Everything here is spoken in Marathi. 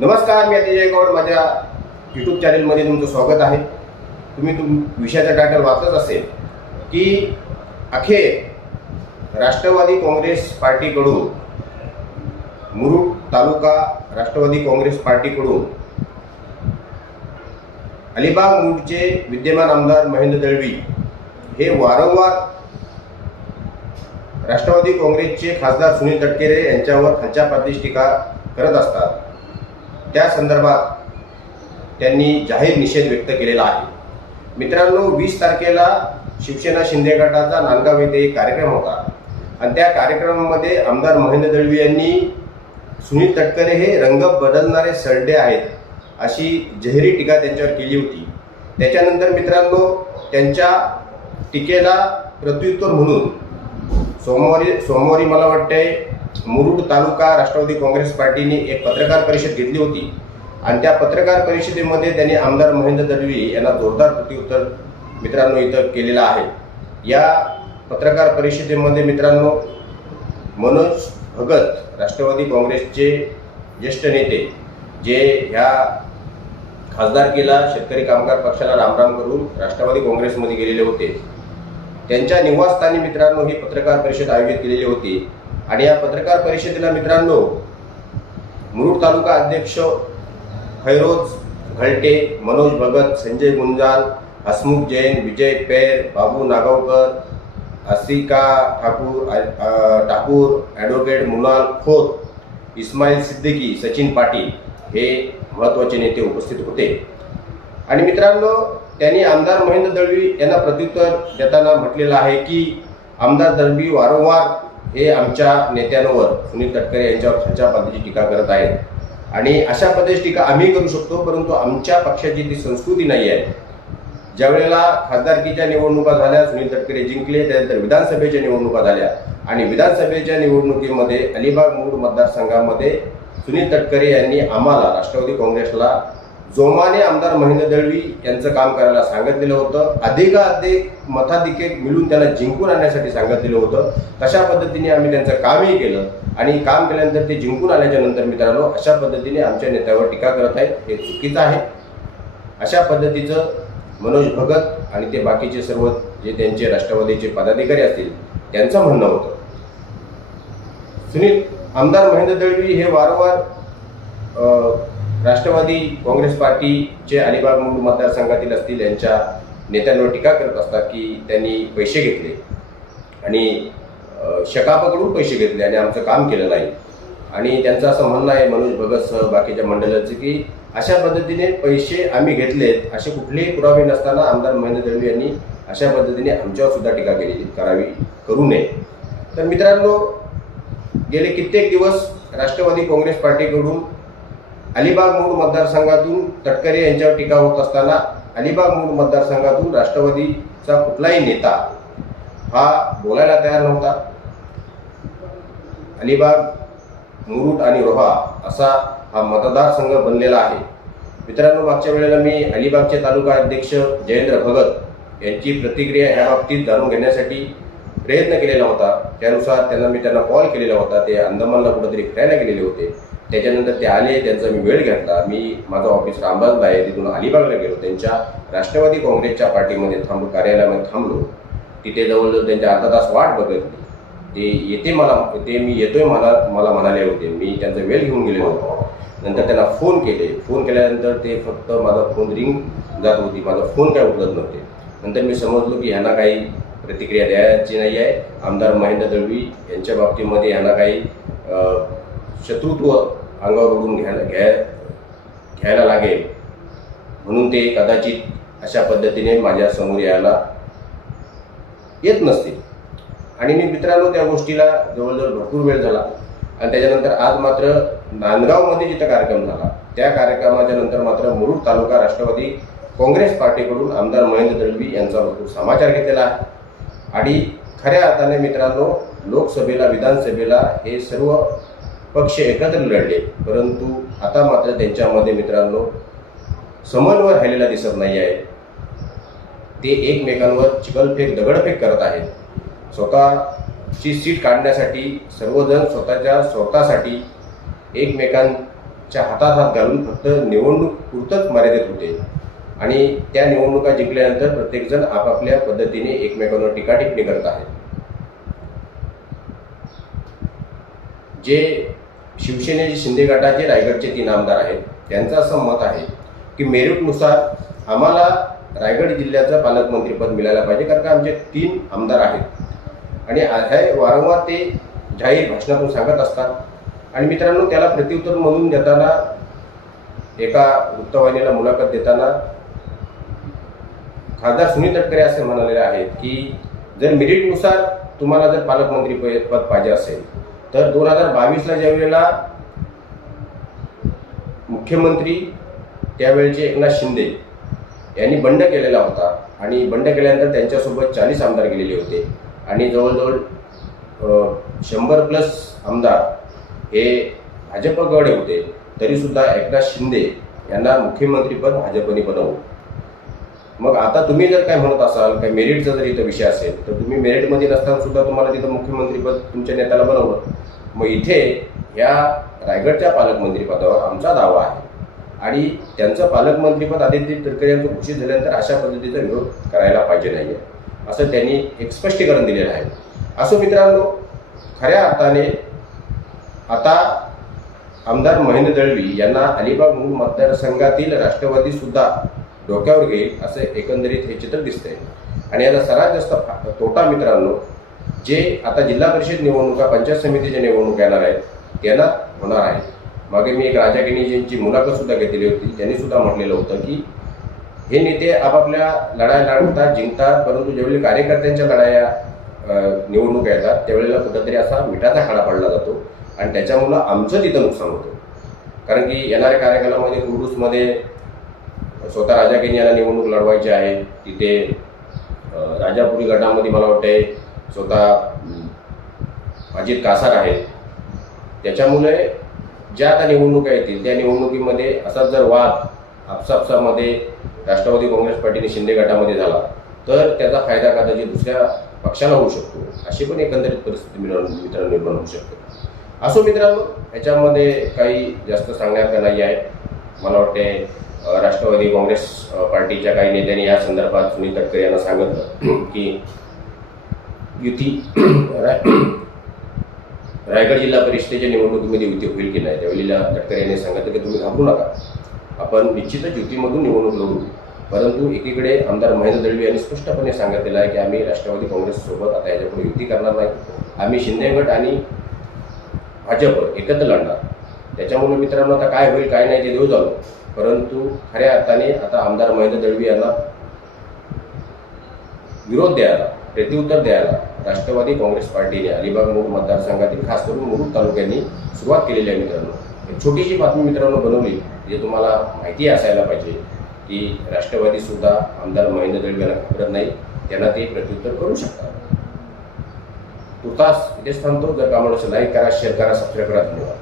नमस्कार मी अतिजय गौड. माझ्या यूट्यूब चॅनलमध्ये तुमचं स्वागत आहे. तुम्ही तुम विषयाचा टायटल वाचत असेल की अखेर राष्ट्रवादी काँग्रेस पार्टीकडून मुरुड तालुका राष्ट्रवादी काँग्रेस पार्टीकडून अलिबाग मुरुडचे विद्यमान आमदार महेंद्र दळवी हे वारंवार राष्ट्रवादी काँग्रेसचे खासदार सुनील तटकेरे यांच्यावर खालच्या प्रतिष्ठिका टीका करत असतात. त्या संदर्भात त्यांनी जाहीर निषेध व्यक्त केलेला आहे. मित्रांनो वीस तारखेला शिवसेना शिंदे गटाचा नांदगाव येथे एक कार्यक्रम होता. आणि त्या कार्यक्रमामध्ये आमदार महेंद्र दळवी यांनी सुनील तटकरे हे रंग बदलणारे सरडे आहेत अशी जहिरी टीका त्यांच्यावर केली होती. त्याच्यानंतर मित्रांनो त्यांच्या टीकेला प्रत्युत्तर म्हणून सोमवारी सोमवारी मला वाटते मुरुड तालुका राष्ट्रवादी काँग्रेस पार्टीने एक पत्रकार परिषद घेतली होती. आणि त्या पत्रकार परिषदेमध्ये त्यांनी आमदार महेंद्र दळवी यांना जोरदार प्रत्युत्तर मित्रांनो इथं केलेलं आहे. या पत्रकार परिषदेमध्ये मित्रांनो मनोज भगत राष्ट्रवादी काँग्रेसचे ज्येष्ठ नेते जे ह्या खासदारकीला शेतकरी कामगार पक्षाला रामराम करून राष्ट्रवादी काँग्रेसमध्ये गेलेले होते. त्यांच्या निवासस्थानी मित्रांनो ही पत्रकार परिषद आयोजित केलेली होती. आणि या पत्रकार परिषदेला मित्रांनो मुरुड तालुका अध्यक्ष फैरोज घलटे मनोज भगत संजय गुंजाल हसमुख जैन विजय पेर बाबू नागावकर असिका ठाकूर ठाकूर ॲडव्होकेट मुनाल खोत इस्माईल सिद्दीकी सचिन पाटील हे महत्त्वाचे नेते उपस्थित होते. आणि मित्रांनो त्यांनी आमदार महेंद्र दळवी यांना प्रत्युत्तर देताना म्हटलेलं आहे की आमदार दळवी वारंवार हे आमच्या नेत्यांवर सुनील तटकरे यांच्यावर खालच्या पद्धतीची टीका करत आहेत. आणि अशा पद्धतीची टीका आम्ही करू शकतो परंतु आमच्या पक्षाची ती संस्कृती नाही आहे. ज्यावेळेला खासदारकीच्या निवडणुका झाल्या सुनील तटकरे जिंकले त्यानंतर विधानसभेच्या निवडणुका झाल्या. आणि विधानसभेच्या निवडणुकीमध्ये अलिबाग मूळ मतदारसंघामध्ये सुनील तटकरे यांनी आम्हाला राष्ट्रवादी काँग्रेसला जोमाने आमदार महेंद्र दळवी यांचं काम करायला सांगितलेलं होतं. अधिकाधिक मताधिके मिळून त्यांना जिंकून आणण्यासाठी सांगितलेलं होतं. तशा पद्धतीने आम्ही त्यांचं कामही केलं आणि काम केल्यानंतर ते जिंकून आल्याच्यानंतर मित्रांनो अशा पद्धतीने आमच्या नेत्यावर टीका करत आहेत हे चुकीचं आहे. अशा पद्धतीचं मनोज भगत आणि ते बाकीचे सर्व जे त्यांचे राष्ट्रवादीचे पदाधिकारी असतील त्यांचं म्हणणं होतं. सुनील आमदार महेंद्र दळवी हे वारंवार राष्ट्रवादी काँग्रेस पार्टीचे अलिबाग मूळ मतदारसंघातील असतील यांच्या नेत्यांवर टीका करत असतात की त्यांनी पैसे घेतले. आणि शकापकडून शकापाकडून पैसे घेतले आणि आमचं काम केलं नाही. आणि त्यांचं असं म्हणणं आहे मनोज भगतसह बाकीच्या मंडळाचं की अशा पद्धतीने पैसे आम्ही घेतलेत असे कुठलेही पुरावे नसताना आमदार महेंद्र दळवी यांनी अशा पद्धतीने आमच्यावर सुद्धा टीका केली करावी करू नये. तर मित्रांनो गेले कित्येक दिवस राष्ट्रवादी काँग्रेस पार्टीकडून अलिबाग मूळ मतदारसंघातून तटकरे यांच्यावर टीका होत असताना अलिबाग मूळ मतदारसंघातून राष्ट्रवादीचा कुठलाही नेता हा बोलायला तयार नव्हता. अलिबाग मुरुड आणि रोहा असा हा मतदारसंघ बनलेला आहे. मित्रांनो मागच्या वेळेला मी अलिबागचे तालुका अध्यक्ष जयेंद्र भगत यांची प्रतिक्रिया या बाबतीत जाणून घेण्यासाठी प्रयत्न केलेला होता. त्यानुसार त्यांना मी त्यांना कॉल केलेला होता. ते अंदमानला कुठंतरी फिरायला गेलेले होते. त्याच्यानंतर ते आले त्यांचा मी वेळ घेतला. मी माझं ऑफिस रामबागला आहे तिथून अलिबागला गेलो. त्यांच्या राष्ट्रवादी काँग्रेसच्या पार्टीमध्ये थांबलो कार्यालयामध्ये थांबलो. तिथे जवळजवळ त्यांच्या अर्धा तास वाट बघितली ते येते मला ते मी येतोय मला मला म्हणाले होते. मी त्यांचा वेळ घेऊन गेलेलो होतो. नंतर त्यांना फोन केले. फोन केल्यानंतर ते फक्त माझा फोन रिंग जात होती. माझा फोन काय उचलत नव्हते. नंतर मी समजलो की यांना काही प्रतिक्रिया द्यायची नाही आहे. आमदार महेंद्र दळवी यांच्या बाबतीमध्ये यांना काही शत्रुत्व अंगावर ओढून घ्यायला घ्याय घ्यायला लागेल. म्हणून ते कदाचित अशा पद्धतीने माझ्यासमोर यायला येत नसतील आणि मी मित्रांनो त्या गोष्टीला जवळजवळ भरपूर वेळ झाला. आणि त्याच्यानंतर आज मात्र नांदगावमध्ये जिथं कार्यक्रम झाला त्या कार्यक्रमाच्या नंतर मात्र मुरुड तालुका राष्ट्रवादी काँग्रेस पार्टीकडून आमदार महेंद्र दळवी यांचा भरपूर समाचार घेतलेला आहे. आणि खऱ्या अर्थाने मित्रांनो लोकसभेला विधानसभेला हे सर्व पक्ष एकत्र लढले परंतु आता मात्र त्यांच्यामध्ये मित्रांनो समन्वय राहिलेला दिसत नाही आहे ते एकमेकांवर चिखलफेक दगडफेक करत आहेत. स्वतःची सीट काढण्यासाठी सर्वजण स्वतःच्या स्वतःसाठी एकमेकांच्या हातात हात घालून फक्त निवडणूक पुरतंच मर्यादित होते. आणि त्या निवडणुका जिंकल्यानंतर प्रत्येकजण आपापल्या पद्धतीने एकमेकांवर टीकाटिपणी करत आहे जे शिवसेनेचे शिंदे गटाचे रायगडचे तीन आमदार आहेत त्यांचं असं मत आहे की मेरिटनुसार आम्हाला रायगड जिल्ह्याचं पालकमंत्रीपद मिळायला पाहिजे कारण का आमचे तीन आमदार आहेत. आणि हे वारंवार ते जाहीर भाषणातून सांगत असतात. आणि मित्रांनो त्याला प्रत्युत्तर म्हणून देताना एका वृत्तवाहिनीला मुलाखत देताना खासदार सुनील तटकरे असे म्हणालेले आहेत की जर मेरिटनुसार तुम्हाला जर पालकमंत्री पद पाहिजे असेल तर दोन हजार बावीसला ज्या वेळेला मुख्यमंत्री त्यावेळेचे एकनाथ शिंदे यांनी बंड केलेला होता आणि बंड केल्यानंतर त्यांच्यासोबत चाळीस आमदार गेलेले होते आणि जवळजवळ शंभर प्लस आमदार हे भाजपकडे होते तरीसुद्धा एकनाथ शिंदे यांना मुख्यमंत्रीपद भाजपने बनवलं. मग आता तुम्ही जर काय म्हणत असाल काय मेरिटचा जर इथं विषय असेल तर तुम्ही मेरिटमध्ये नसताना सुद्धा तुम्हाला तिथं मुख्यमंत्रीपद तुमच्या नेत्याला बनवलं. मग इथे या रायगडच्या पालकमंत्रीपदावर आमचा दावा आहे. आणि त्यांचं पालकमंत्रीपद आदित्य तटकरे यांचं घोषित झाल्यानंतर अशा पद्धतीचा विरोध करायला पाहिजे नाही आहे असं त्यांनी एक स्पष्टीकरण दिलेलं आहे. असो मित्रांनो खऱ्या अर्थाने आता आमदार महेंद्र दळवी यांना अलिबाग मूळ मतदारसंघातील राष्ट्रवादीसुद्धा डोक्यावर घेईल असं एकंदरीत हे चित्र दिसतंय. आणि याचा सर्वात जास्त तोटा मित्रांनो जे आता जिल्हा परिषद निवडणुका पंचायत समितीच्या निवडणुका येणार आहेत त्यांना होणार आहे. मागे मी एक राजा गिनीजींची मुलाखत सुद्धा घेतलेली होती. त्यांनी सुद्धा म्हटलेलं होतं की हे नेते आपापल्या लढाया लढतात जिंकतात परंतु ज्यावेळी कार्यकर्त्यांच्या लढाया निवडणुका येतात त्यावेळेला कुठंतरी असा मिठाचा खाडा पडला जातो आणि त्याच्यामुळं आमचं तिथं नुकसान होतं. कारण की येणाऱ्या कार्यकालामध्ये कुरुसमध्ये स्वतः राजा यांना निवडणूक लढवायची आहे. तिथे राजापुरी गटामध्ये मला वाटतं स्वतः अजित कासार आहेत. त्याच्यामुळे ज्या आता निवडणुका येतील त्या निवडणुकीमध्ये असा जर वाद आपसापसामध्ये राष्ट्रवादी काँग्रेस पार्टीने शिंदे गटामध्ये झाला तर त्याचा फायदा कदाचित दुसऱ्या पक्षाला होऊ शकतो. अशी पण एकंदरीत परिस्थिती मित्रांनो मित्रांनो निर्माण होऊ शकते. असो मित्रांनो ह्याच्यामध्ये काही जास्त सांगण्यात नाही आहे. मला वाटते राष्ट्रवादी काँग्रेस पार्टीच्या काही नेत्यांनी या संदर्भात सुनील तटकरे यांना सांगितलं की युती रायगड जिल्हा परिषदेच्या निवडणुकीमध्ये युती होईल की नाही त्यावेळेला तटकरे यांनी सांगितलं की तुम्ही घाबरू नका. आपण निश्चितच युतीमधून निवडणूक लढू. परंतु एकीकडे आमदार महेंद्र दळवी यांनी स्पष्टपणे सांगितलेलं आहे की आम्ही राष्ट्रवादी काँग्रेससोबत आता याच्यापुढे युती करणार नाही. आम्ही शिंदे गट आणि भाजप एकत्र लढणार. त्याच्यामुळे मित्रांनो आता काय होईल काय नाही ते देऊ जाऊ. परंतु खऱ्या अर्थाने आता आमदार महेंद्र दळवी यांना विरोध द्यायला प्रत्युत्तर द्यायला राष्ट्रवादी काँग्रेस पार्टीने अलिबाग मूळ मतदारसंघातील खास करून मुरुड तालुक्यांनी सुरुवात केलेली आहे मित्रांनो. एक छोटीशी बातमी मित्रांनो बनवली जे तुम्हाला माहिती असायला पाहिजे की राष्ट्रवादी सुद्धा आमदार महेंद्र दळवी यांना घाबरत नाही त्यांना ते प्रत्युत्तर करू शकतात. तुर्तास इथेच थांबतो. जर का लाईक करा शेअर करा सबस्क्राईब करा. धन्यवाद.